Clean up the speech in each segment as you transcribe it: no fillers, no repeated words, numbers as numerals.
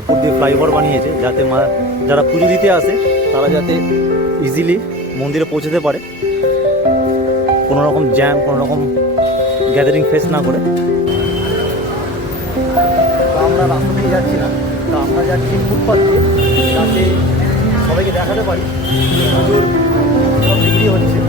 উপর দিয়ে ফ্লাইওভার বানিয়েছে যাতে যারা পুজো দিতে আসে তারা যাতে ইজিলি মন্দিরে পৌঁছতে পারে, কোনো রকম জ্যাম, কোনো রকম গ্যাদারিং ফেস না করে। তো আমরা রাস্তা দিয়ে যাচ্ছি না, তো আমরা যাচ্ছি ফুটপাথ দিয়ে, যাতে সবাইকে দেখাতে পারি পুজোর সব বিক্রি হচ্ছে।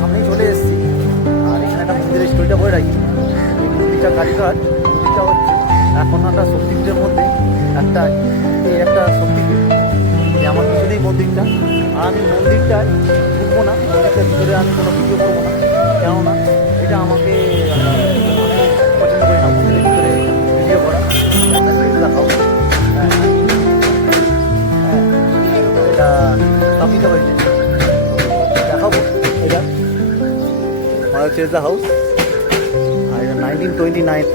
সামনেই চলে এসেছি, আর এখানে একটা মন্দিরের স্টোরিটা বলে রাখি। এই মন্দিরটা কালীঘাট, মন্দিরটা হচ্ছে এখন একটা শক্তিপীঠের মধ্যে একটা শক্তিপীঠ। আমার পিছনেই মন্দিরটা, আর আমি মন্দিরটায় ঢুকবো না, মন্দিরটার ভিতরে আমি কোনো ভিডিও করবো না, কেননা এটা আমাকে পছন্দ করি না মন্দিরের ভিতরে ভিডিও করা। দেখাবো, হ্যাঁ হ্যাঁ, এটা স্থাপিত হয়েছে, দেখাবো। এটা চেজা হাউস, আর এটা 1929।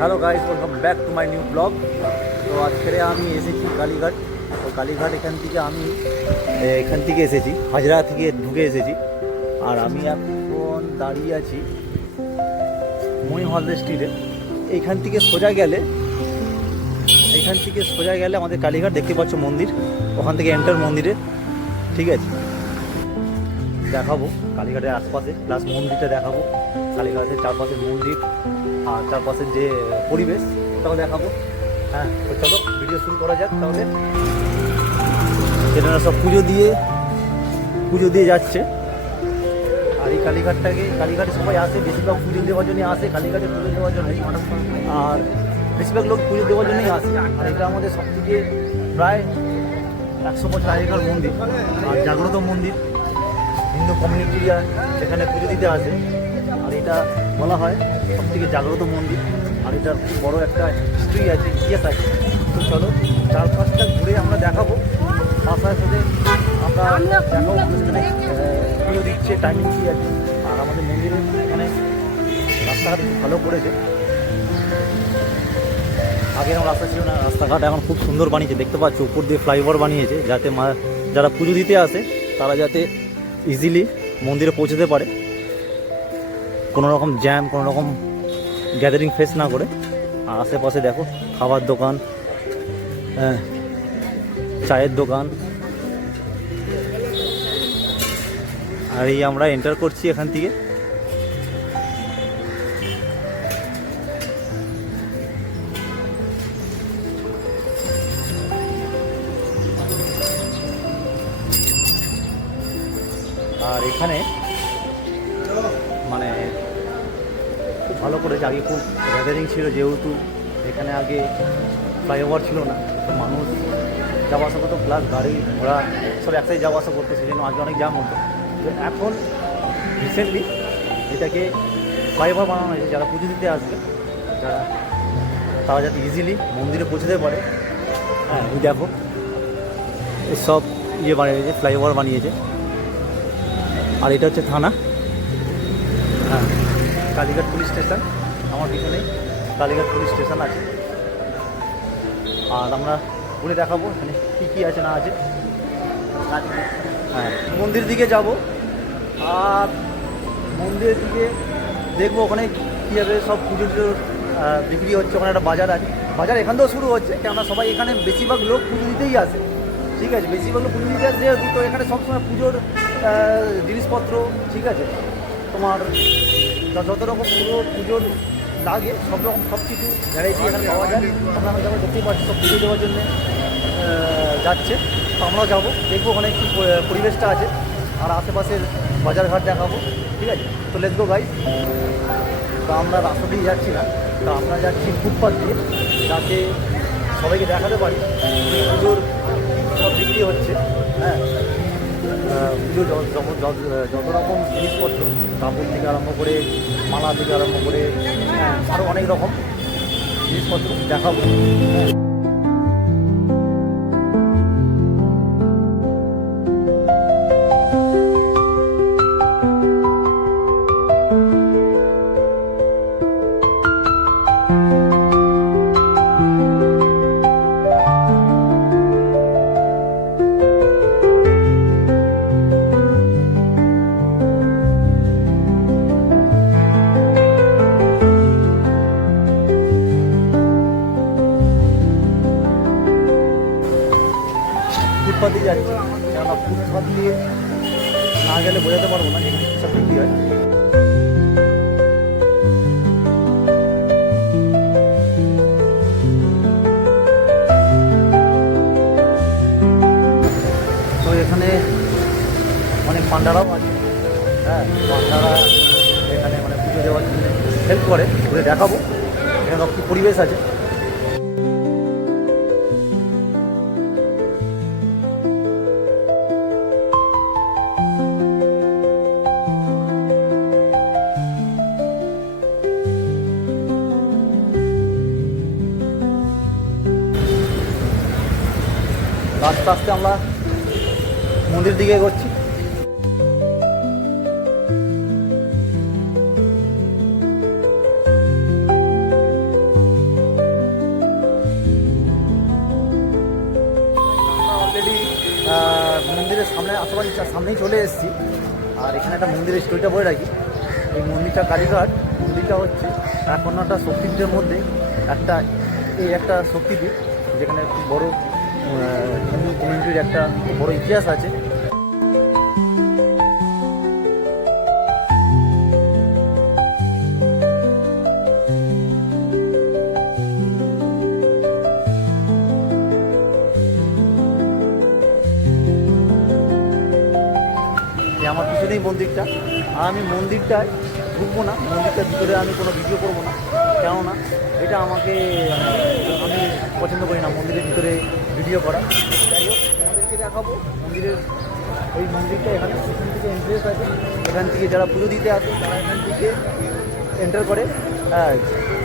Hello guys, welcome back to my new blog. তো আজকে আমি এসেছি কালীঘাট। তো কালীঘাট এখান থেকে এসেছি, হাজরা থেকে ঢুকে এসেছি। আর আমি এখন দাঁড়িয়ে আছি মহিহল স্ট্রিটে। এইখান থেকে সোজা গেলে আমাদের কালীঘাট দেখতে পাচ্ছ মন্দির, ওখান থেকে এন্টার মন্দিরে, ঠিক আছে। দেখাবো কালীঘাটের আশপাশে, প্লাস মন্দিরটা দেখাবো, কালীঘাটের চারপাশের মন্দির আর চারপাশের যে পরিবেশ ওটাও দেখাবো। হ্যাঁ, তো চলো ভিডিও শুরু করা যাক তাহলে। সেটা সব পুজো দিয়ে যাচ্ছে। আর এই কালীঘাটে সবাই আসে, বেশিরভাগ পুজো দেওয়ার জন্যই আসে, কালীঘাটে পুজো দেওয়ার জন্যই। আর বেশিরভাগ লোক পুজো দেওয়ার জন্যই আসে। আর এটা আমাদের সবথেকে প্রায় 100 বছর আগেকার মন্দির, আর জাগ্রত মন্দির, হিন্দু কমিউনিটিরা সেখানে পুজো দিতে আসে। আর এটা বলা হয় সবথেকে জাগ্রত মন্দির, আর এটার খুব বড়ো একটা হিস্ট্রি আছে, ইতিহাস আছে। তো চলো চারপাশটা ঘুরে আমরা দেখাবো, তার সাথে আমরা দেখাবো সেখানে পুজো দিচ্ছে, টাইমিং কী আছে। আর আমাদের মন্দিরের এখানে রাস্তাঘাট খুব ভালো করেছে, আগে এরকম রাস্তা ছিল না, রাস্তাঘাট এখন খুব সুন্দর বানিয়েছে। দেখতে পাচ্ছ উপর দিয়ে ফ্লাইওভার বানিয়েছে যাতে যারা পুজো দিতে আসে তারা যাতে ইজিলি মন্দিরে পৌঁছতে পারে, কোনো রকম জ্যাম, কোনো রকম গ্যাদারিং ফেস না করে। আর আশেপাশে দেখো খাবার দোকান, চায়ের দোকান। আর এই আমরা এন্টার করছি এখান থেকে। আর এখানে মানে খুব ভালো করেছে, আগে খুব গ্যাদারিং ছিল, যেহেতু এখানে আগে ফ্লাইওভার ছিল না, তো মানুষ যাওয়া আসা করতো, প্লাস গাড়ি ঘোড়া সব একসাথে যাওয়া আসা করতো, সেই জন্য আগে অনেক জ্যাম হতো। তো এখন রিসেন্টলি এটাকে ফ্লাইওভার বানানো হয়েছে, যারা পুজো দিতে আসবে তারা যাতে ইজিলি মন্দিরে পৌঁছতে পারে। হ্যাঁ, এই দেখো সব বানিয়েছে, ফ্লাইওভার বানিয়েছে। আর এটা হচ্ছে থানা, হ্যাঁ, কালীঘাট পুলিশ স্টেশন। আমার পিছনেই কালীঘাট পুলিশ স্টেশন আছে। আর আমরা ঘুরে দেখাবো এখানে কী আছে না আছে। হ্যাঁ, মন্দির দিকে যাব, আর মন্দিরের দিকে দেখবো ওখানে কীভাবে সব পুজোর বিক্রি হচ্ছে। ওখানে একটা বাজার আছে, বাজার এখান থেকেও শুরু হচ্ছে, কেননা সবাই এখানে বেশিরভাগ লোক পুজো দিতেই আসে, ঠিক আছে। বেশিরভাগ লোক পুজো দিতে আসে যেহেতু, তো এখানে সবসময় পুজোর জিনিসপত্র, ঠিক আছে, তোমার যত রকম পুজোর লাগে সব কিছু ভ্যারাইটি এখানে পাওয়া যায়। আমরা যেমন দেখতেই পাচ্ছি সব পুজো দেওয়ার জন্যে যাচ্ছে। তো আমরাও যাবো, দেখবো ওখানে কী পরিবেশটা আছে, আর আশেপাশের বাজারঘাট দেখাবো, ঠিক আছে। তো লেটস গো গাইস। তো আমরা রাস্তা দিয়ে যাচ্ছি না, তো আমরা যাচ্ছি ফুটপাথ দিয়ে, যাতে সবাইকে দেখাতে পারি পুজোর সব বিক্রি হচ্ছে। হ্যাঁ, পুজোর যত রকম জিনিসপত্র, কাপড় থেকে আরম্ভ করে, মালা থেকে আরম্ভ করে, আরও অনেক রকম জিনিসপত্র দেখাবো। ফুটপাথ দিয়ে যাচ্ছি, কেননা ফুটপাথ দিয়ে না গেলে বোঝাতে পারবো না এখানে কী সব বিক্রি হয়। তো এখানে অনেক পান্ডারাও আছে, হ্যাঁ পান্ডারা এখানে মানে পুজো দেওয়ার জন্য হেল্প করে, ঘুরে দেখাবো এখানে কী পরিবেশ আছে। আস্তে আস্তে আমরা মন্দির দিকে এগোচ্ছি। অলরেডি মন্দিরের সামনে আশেপাশে সামনেই চলে এসেছি। আর এখানে একটা মন্দিরের স্টোরিটা বলে রাখি। এই মন্দিরটা কালীঘাট মন্দিরটা হচ্ছে এখনটা শক্তিপীঠের মধ্যে একটা শক্তিপীঠ, যেখানে খুব বড় হিন্দু কমিউনিটির একটা বড় ইতিহাস আছে। আমার পিছনেই মন্দিরটা, আর আমি মন্দিরটায় ঢুকবো না, মন্দিরটার ভিতরে আমি কোনো ভিডিও করবো না, কেননা এটা আমাকে আমি পছন্দ করি না মন্দিরের ভিতরে ভিডিও করা। যাই হোক, তোমাদেরকে দেখাবো মন্দিরের এই মন্দিরটা। এখানে থেকে এন্ট্রেন্স আছে, এখান থেকে যারা পুজো দিতে আসে তারা এখান থেকে এন্টার করে। হ্যাঁ,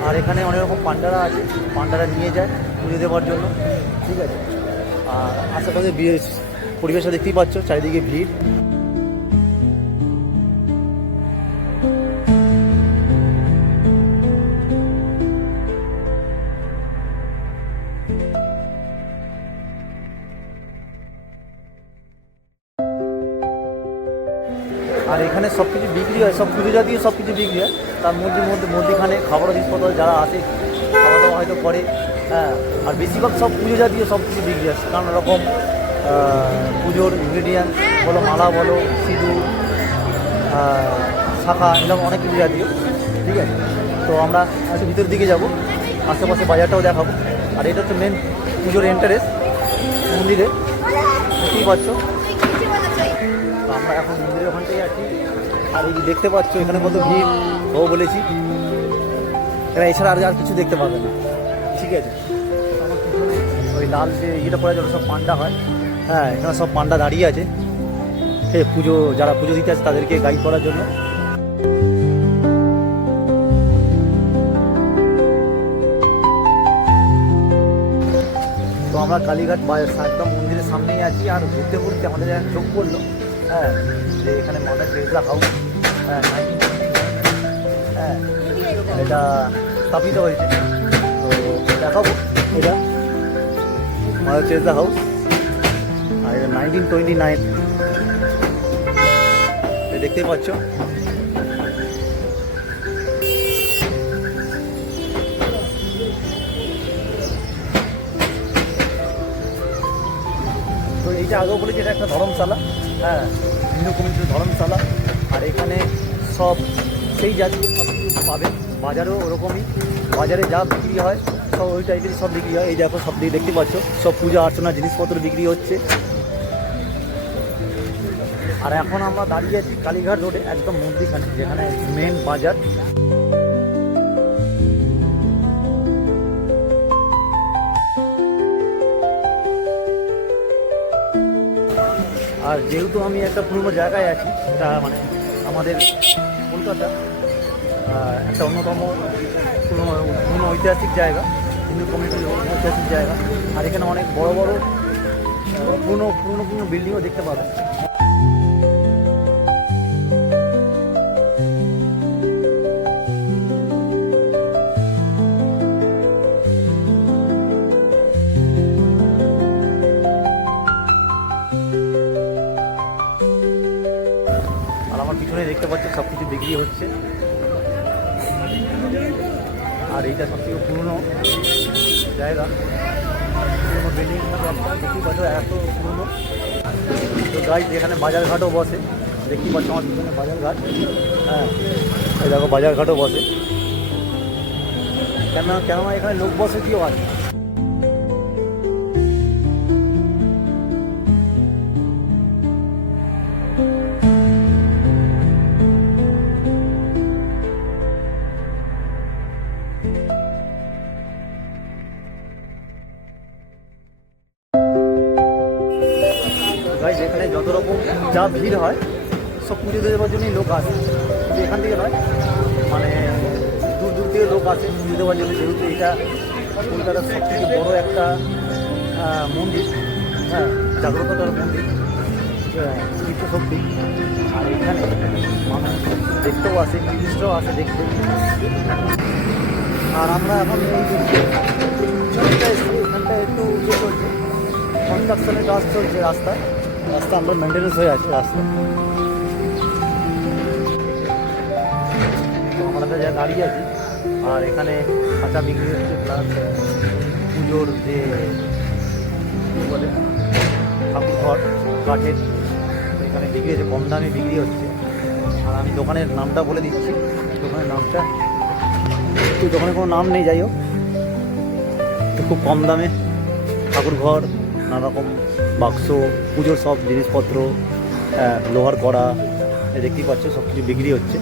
আর এখানে অনেক রকম পান্ডারা আছে, পান্ডারা নিয়ে যায় পুজো দেওয়ার জন্য, ঠিক আছে। আর আশেপাশে পরিবেশটা দেখতেই পাচ্ছ, চারিদিকে ভিড়। আর এখানে সব কিছু বিক্রি হয়, সব পুজো জাতীয় সব কিছু বিক্রি হয়। তার মধ্যেখানে খাবার জিনিসপত্র যারা আসে খাওয়া দাওয়া হয়তো করে, হ্যাঁ। আর বেশিরভাগ সব পুজো জাতীয় সব কিছু বিক্রি হয়, নানান রকম পুজোর ইনগ্রিডিয়েন্ট বলো, মালা বলো, সিঁদুর, শাখা, এরকম অনেক কিছু জাতীয়, ঠিক আছে। তো আমরা একটু ভিতর দিকে যাব, আশেপাশে বাজারটাও দেখাবো। আর এটা হচ্ছে মেন পুজোর এন্টারেন্স মন্দিরে, বুঝতেই পারছো। তো আমরা এখন মন্দিরের ওখানটাই আছি। আর এই দেখতে পাচ্ছ এখানে কত ভিড়, বলেছি এরা এছাড়া আর কিছু দেখতে পাবে না, ঠিক আছে। আমার পিছনে ওই লাল যে ইয়েটা পড়ে যায় সব পান্ডা হয়, হ্যাঁ এখানে সব পান্ডা দাঁড়িয়ে আছে, যারা পুজো দিতে আছে তাদেরকে গাইড করার জন্য। তো আমরা কালীঘাট একদম মন্দিরের সামনেই আছি। আর ঘুরতে ঘুরতে আমাদের চোখ পড়লো, হ্যাঁ, যে এখানে মাদার টেরেসা হাউস, হ্যাঁ এটা স্থাপিত হয়েছে। তো দেখাবো এটা মাদার টেরেসা হাউস, আর এটা 1929 দেখতেই পাচ্ছ। তো এইটা আগেও বলেছি এটা একটা ধর্মশালা, হ্যাঁ হিন্দু কমিউনিটির ধর্মশালা। আর এখানে সব সেই জাতীয় সব কিছু পাবেন, বাজারেও ওরকমই, বাজারে যা বিক্রি হয় সব ওই টাইপেরই সব বিক্রি হয়। এই দেখো সব দিকে দেখতে পাচ্ছ সব পূজা অর্চনার জিনিসপত্র বিক্রি হচ্ছে। আর এখন আমরা দাঁড়িয়ে আছি কালীঘাট রোডে একদম মধ্যিখানে, যেখানে মেন বাজার। আর যেহেতু আমি একটা পুরনো জায়গায় আছি, এটা মানে আমাদের কলকাতা একটা অন্যতম পুরনো ঐতিহাসিক জায়গা, হিন্দু কমিউনিটির ঐতিহাসিক জায়গা। আর এখানে অনেক বড় বড় পুরনো বিল্ডিংও দেখতে পাবেন। পিছনে দেখতে পাচ্ছি সব কিছু বিক্রি হচ্ছে। আর এইটা সবথেকে পুরনো জায়গা, পুরোনো বিল্ডিং দেখতেই পাচ্ছ এত পুরোনো। তো গাইজ এখানে বাজারঘাটও বসে, দেখতেই পাচ্ছ আমার পিছনে বাজারঘাট। হ্যাঁ, এই দেখো বাজারঘাটও বসে, কেননা এখানে লোক বসতিও আছে। গাইজ এখানে যত রকম যা ভিড় হয় সব পুজো দেওয়ার জন্যই লোক আসে, কিন্তু এখান থেকে নয়, মানে দূর দূর থেকে লোক আসে পুজো দেওয়ার জন্য, যেহেতু এটা কলকাতার সব থেকে বড়ো একটা মন্দির। হ্যাঁ, জাগ্রততার মন্দির, তীর্থশক্তি। আর এখানে মানুষ দেখতেও আসে, টুরিস্টরাও আসে দেখতে। আর আমরা এখন এখানটা একটু ইয়ে চলছে, কনস্ট্রাকশনের কাজ চলছে, রাস্তা আমরা মেনটেন্যান্স হয়ে আছে রাস্তা। তো আমরা যা দাঁড়িয়ে আছি, আর এখানে কাঁচা বিক্রি হচ্ছে, প্লাস পুজোর যে কী বলে ঠাকুর ঘর কাঠের, এখানে বিক্রি হচ্ছে, কম দামে বিক্রি হচ্ছে। আর আমি দোকানের নামটা বলে দিচ্ছি, দোকানের নামটা, দোকানে কোনো নাম নেই, যাই হোক খুব কম দামে ঠাকুর ঘর, নানা রকম বাক্স, পুজোর সব জিনিসপত্র, লোহার কড়া, দেখতেই পাচ্ছ সব কিছু বিক্রি হচ্ছে।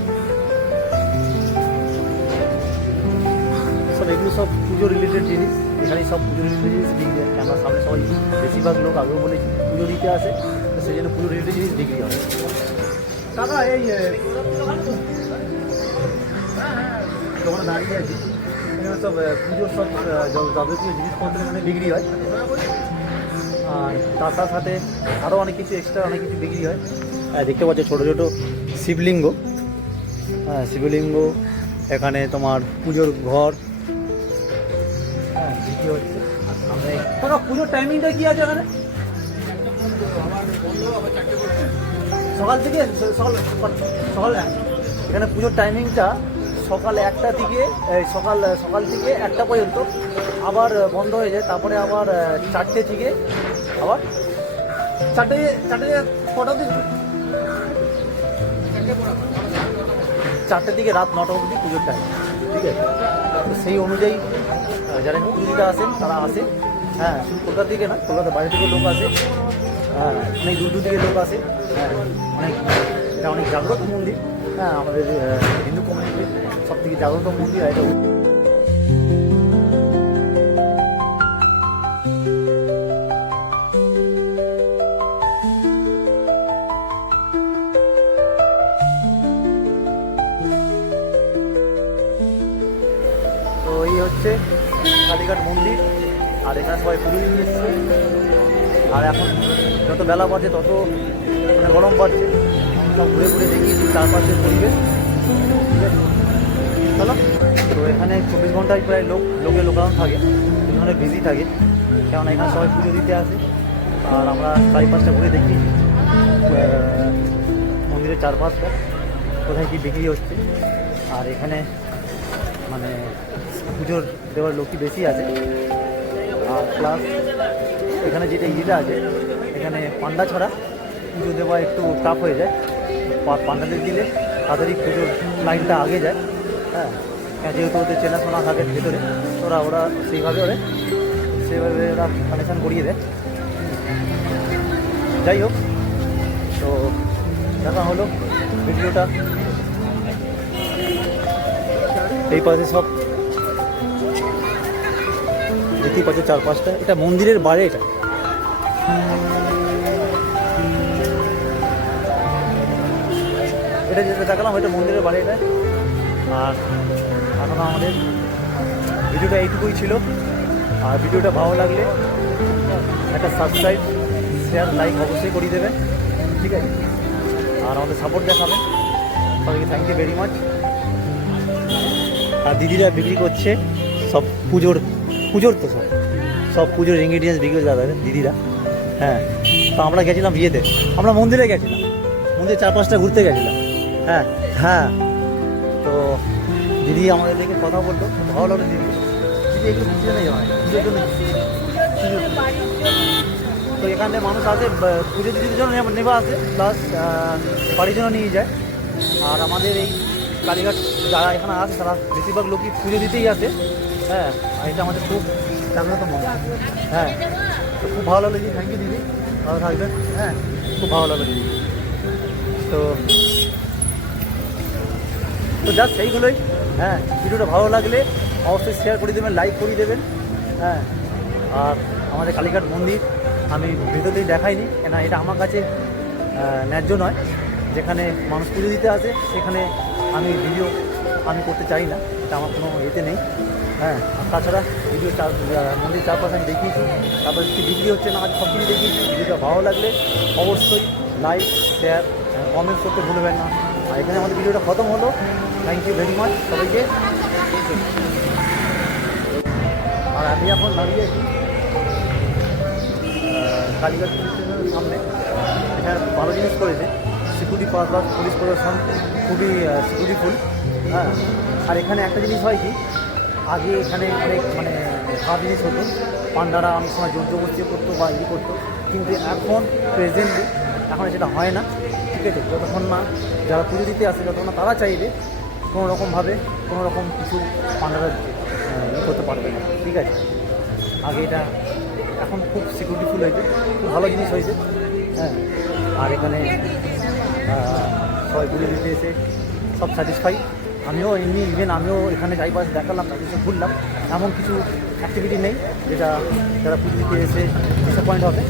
সব এগুলো সব পুজো রিলেটেড জিনিস, এখানে সব পুজো রিলেটেড জিনিস বিক্রি হয়। ক্যামেরার সামনে সবাই বেশিরভাগ লোক আগেও বলেছি পুজো দিতে আসে, তো সেই জন্য পুজো রিলেটেড জিনিস বিক্রি হয়। দাদা এই দোকানে দাঁড়িয়ে আছি, এখানে সব পুজোর সব যাবতীয় জিনিসপত্র এখানে বিক্রি হয়। আর তার সাথে আরও অনেক কিছু এক্সট্রা অনেক কিছু বিক্রি হয়। দেখতে পাচ্ছ ছোটো ছোটো শিবলিঙ্গ, হ্যাঁ শিবলিঙ্গ, এখানে তোমার পুজোর ঘর, হ্যাঁ বিক্রি হচ্ছে। আমরা পুজোর টাইমিংটা কি আছে এখানে? সকাল থেকে সকাল এখানে পুজোর টাইমিংটা সকাল 1টা থেকে সকাল থেকে 1টা পর্যন্ত, আবার বন্ধ হয়ে যায়, তারপরে আবার 4টে থেকে আবার 4টে কটা অবধি, 4টে থেকে রাত 9টা অবধি পুজোর টাইম, ঠিক আছে। তো সেই অনুযায়ী যারা পুজো দিতে আসেন তারা আসে। হ্যাঁ, শুধু কলকাতা থেকে না, কলকাতার বাইরে থেকে লোক আসে, হ্যাঁ অনেক দূর দূর থেকে লোক আসে। হ্যাঁ, এটা অনেক জাগ্রত মন্দির। হ্যাঁ, আমাদের হিন্দু কমিউনিটির সব থেকে জাগ্রত মন্দির এটা। তো এই হচ্ছে কালীঘাট মন্দির, আর এখানে সবাই পুজো দিতে এসছে। আর এখন যত বেলা বাড়ছে তত মানে গরম বাড়ছে, সব ঘুরে ঘুরে দেখি চারপাশের পরিবেশ। চলো, তো এখানে 24 ঘন্টায় প্রায় লোকের লোকানো থাকে, এখানে বিজি থাকে, কেননা এখানে সবাই পুজো দিতে আসে। আর আমরা চারিপাশটা ঘুরে দেখি মন্দিরের চারপাশটা কোথায় কী বিক্রি হচ্ছে। আর এখানে মানে পুজোর দেওয়ার লোকই বেশি আছে। আর প্লাস এখানে যেটা আছে, এখানে পান্ডা ছাড়া পুজো দেওয়া একটু টাফ হয়ে যায়। পান্ডাদের দিলে তাড়াতাড়ি পুজোর লাইনটা আগে যায়। হ্যাঁ, যেহেতু ওদের চেনাশোনা থাকে ভেতরে, ওরা সেইভাবে ওরা কানেকশান করিয়ে দেয়। যাই হোক, তো দেখা হলো ভিডিওটা। এই পাশে সব দেখতেই পাচ্ছ চারপাশটা, এটা মন্দিরের বাইরে, এটা যেটা দেখালাম এটা মন্দিরের বাইরে এটা। আর এখন আমাদের ভিডিওটা এইটুকুই ছিল। আর ভিডিওটা ভালো লাগলে একটা সাবস্ক্রাইব, শেয়ার, লাইক অবশ্যই করে দেবেন, ঠিক আছে। আর আমাদের সাপোর্ট দেখাবেন, সবাইকে থ্যাংক ইউ ভেরি মাচ। আর দিদিরা বিক্রি করছে সব পুজোর তো সব পুজোর ইনগ্রিডিয়েন্টস বিক্রি করছে দাদা দিদিরা। হ্যাঁ, তো আমরা গেছিলাম বিয়েতে, আমরা মন্দিরে গেছিলাম, মন্দিরের চারপাশটা ঘুরতে গেছিলাম। হ্যাঁ, তো দিদি আমাদের দেখে কথা বলতো, ভালো লাগলো। দিদি এগুলো বুঝতে নেই, পুজোর জন্য তো এখানে মানুষ আসে পুজো দিদির জন্য নেবা আসে, প্লাস বাড়ির জন্য নিয়ে যায়। আর আমাদের এই কালীঘাট যারা এখানে আসে তারা বেশিরভাগ লোকই পুজো দিতেই আসে। হ্যাঁ, আর এটা আমাদের খুব জাগ্রত মন। হ্যাঁ, তো খুব ভালো লাগলো দিদি, থ্যাংক ইউ দিদি, ভালো থাকবেন। হ্যাঁ, খুব ভালো লাগলো দিদি। তো তো জাস্ট সেইগুলোই। হ্যাঁ, ভিডিওটা ভালো লাগলে অবশ্যই শেয়ার করে দেবেন, লাইক করে দেবেন। হ্যাঁ, আর আমাদের কালীঘাট মন্দির আমি ভিডিওতেই দেখাইনি, কেন এটা আমার কাছে ন্যায্য নয়। যেখানে মানুষ পুজো দিতে আসে সেখানে আমি ভিডিও আমি করতে চাই না, এটা আমার কোনো ইয়েতে নেই। হ্যাঁ, আর তাছাড়া ভিডিও মন্দির চারপাশে আমি দেখিয়েছি, তারপর কি বিক্রি হচ্ছে না আজ সব কিছু দেখিয়েছি। ভিডিওটা ভালো লাগলে অবশ্যই লাইক, শেয়ার, কমেন্টস করতে ভুলবেন না। আর এখানে আমাদের ভিডিওটা খতম হলো। থ্যাংক ইউ ভেরি মাচ সবাইকে। আর আমি এখন দাঁড়িয়ে আছি কালীঘাট পুলিশ স্টেশনের সামনে। এখানে ভালো জিনিস করেছে, সিকিউরিটি পারপাস, পুলিশ প্রশাসন খুবই সিকিউরিটিফুল। হ্যাঁ, আর এখানে একটা জিনিস হয় কি, আগে এখানে অনেক মানে খারাপ জিনিস হতো, পান্ডারা অনেক সময় জোর জবরদস্তি করতো বা ই করতো, কিন্তু এখন প্রেজেন্টলি এখন সেটা হয় না। ঠিক আছে, যতক্ষণ না যারা পুজো দিতে আসে যতক্ষণ না তারা চাইবে কোনো রকমভাবে কোনো রকম কিছু পান্ডারা ই করতে পারবে না। ঠিক আছে, আগে এটা এখন খুব সিকিউরিটিফুল হয়েছে, খুব ভালো জিনিস হয়েছে। হ্যাঁ, আর এখানে সবাই পুজো দিতে এসে সব স্যাটিসফাই। আমিও ইভেন আমিও এখানে চারিপাশে দেখালাম, তাদের সাথে ঘুরলাম, এমন কিছু অ্যাক্টিভিটি নেই যেটা যারা পুজো দিতে এসে ডিসঅ্যাপয়েন্ট হবে।